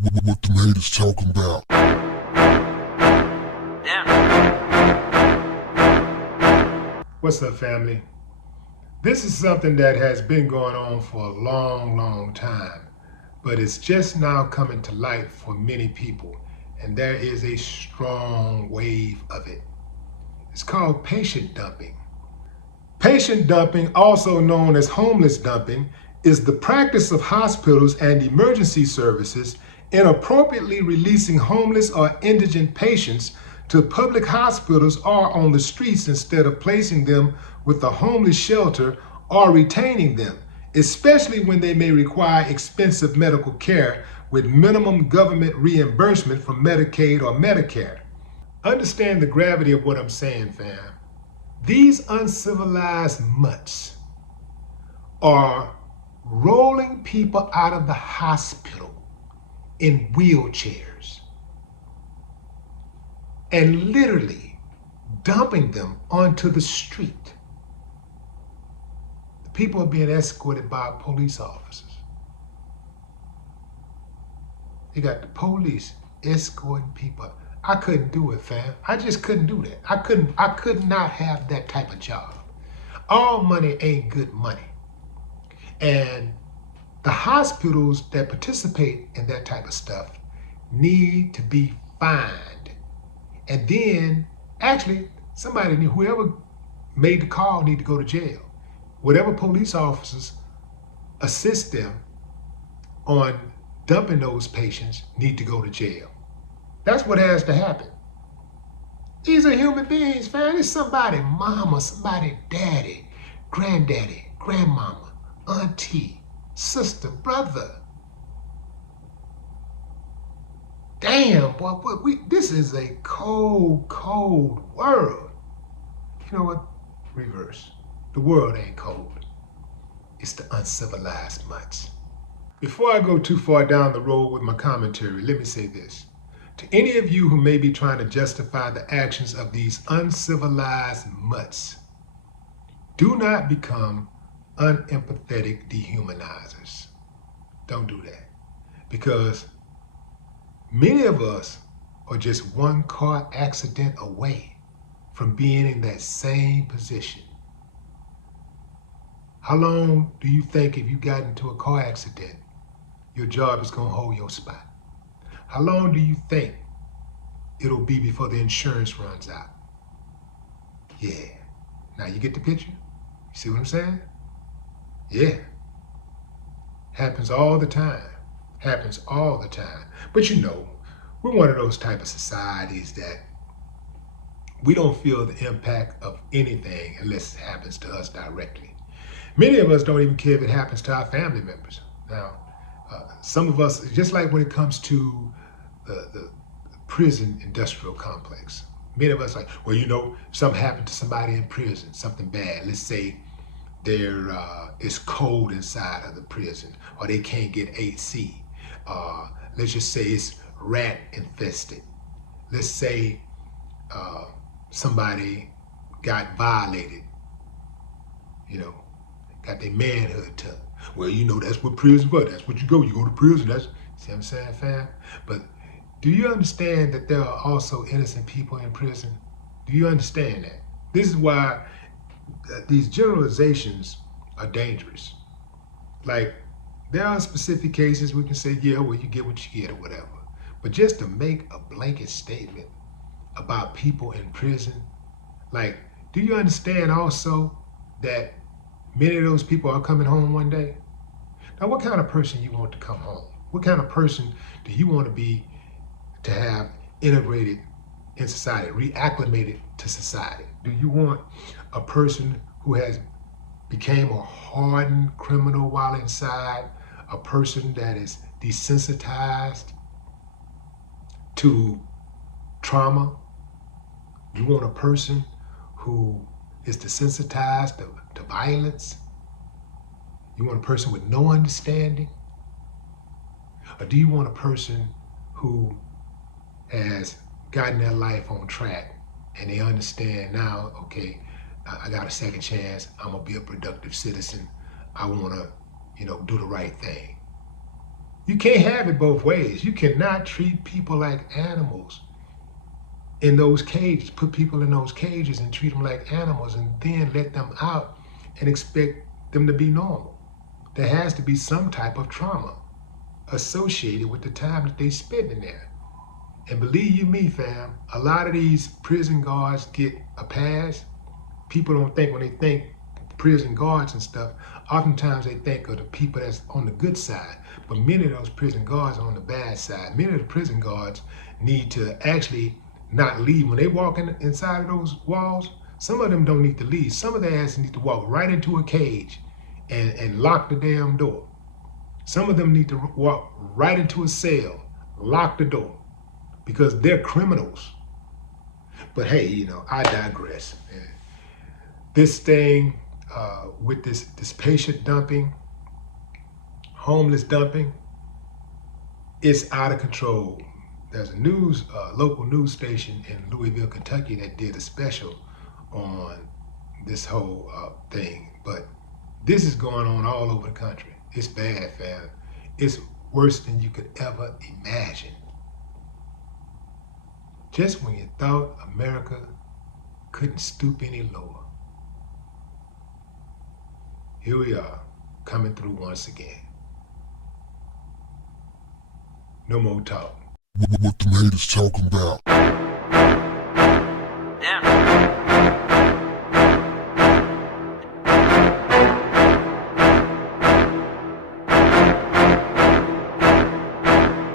What them haters talking about? What's up, family? This is something that has been going on for a long time, but it's just now coming to light for many people, and there is a strong wave of it. It's called patient dumping. Patient dumping, also known as homeless dumping, is the practice of hospitals and emergency services inappropriately releasing homeless or indigent patients to public hospitals or on the streets instead of placing them with a homeless shelter or retaining them, especially when they may require expensive medical care with minimum government reimbursement from Medicaid or Medicare. Understand the gravity of what I'm saying, fam. These uncivilized mutts are rolling people out of the hospital in wheelchairs and literally dumping them onto the street. The people are being escorted by police officers. They got the police escorting people. I couldn't do it, fam. I just couldn't do that. I could not have that type of job. All money ain't good money. And the hospitals that participate in that type of stuff need to be fined. And then, actually, whoever made the call need to go to jail. Whatever police officers assist them on dumping those patients need to go to jail. That's what has to happen. These are human beings, man. It's somebody mama, somebody daddy, granddaddy, grandmama, auntie, sister, brother. Damn, boy, this is a cold world. You know what? Reverse. The world ain't cold. It's the uncivilized mutts. Before I go too far down the road with my commentary, let me say this. To any of you who may be trying to justify the actions of these uncivilized mutts, do not become unempathetic dehumanizers. Don't do that. Because many of us are just one car accident away from being in that same position. How long do you think if you got into a car accident, your job is going to hold your spot? How long do you think it'll be before the insurance runs out? Yeah. Now you get the picture? You see what I'm saying? Yeah. Happens all the time. Happens all the time. But you know, we're one of those type of societies that we don't feel the impact of anything unless it happens to us directly. Many of us don't even care if it happens to our family members. Now, some of us, just like when it comes to the prison industrial complex, many of us like, well, you know, something happened to somebody in prison, something bad. Let's say it's cold inside of the prison, or they can't get AC. Let's just say it's rat infested. Let's say somebody got violated, got their manhood touched. Well, you know, that's what prison for. That's what you go to prison. See what I'm saying, fam? But do you understand that there are also innocent people in prison? Do you understand that? This is why these generalizations are dangerous. Like, there are specific cases we can say, yeah, well, you get what you get or whatever. But just to make a blanket statement about people in prison, like, do you understand also that many of those people are coming home one day? Now, what kind of person you want to come home? What kind of person do you want to have integrated in society, reacclimated to society? Do you want a person who has became a hardened criminal while inside, a person that is desensitized to trauma? You want a person who is desensitized to violence? You want a person with no understanding? Or do you want a person who has gotten their life on track and they understand now, okay, I got a second chance, I'm gonna be a productive citizen, I wanna, do the right thing. You can't have it both ways. You cannot treat people like animals in those cages, put people in those cages and treat them like animals and then let them out and expect them to be normal. There has to be some type of trauma associated with the time that they spend in there. And believe you me, fam, a lot of these prison guards get a pass. People don't think, when they think prison guards and stuff, oftentimes they think of the people that's on the good side. But many of those prison guards are on the bad side. Many of the prison guards need to actually not leave. When they walk inside of those walls, some of them don't need to leave. Some of their asses need to walk right into a cage and lock the damn door. Some of them need to walk right into a cell, lock the door, because they're criminals. But hey, you know, I digress. This thing with this patient dumping, homeless dumping, it's out of control. There's a local news station in Louisville, Kentucky that did a special on this whole thing. But this is going on all over the country. It's bad, fam. It's worse than you could ever imagine. Just when you thought America couldn't stoop any lower, here we are, coming through once again. No more talk. What the haters talking about?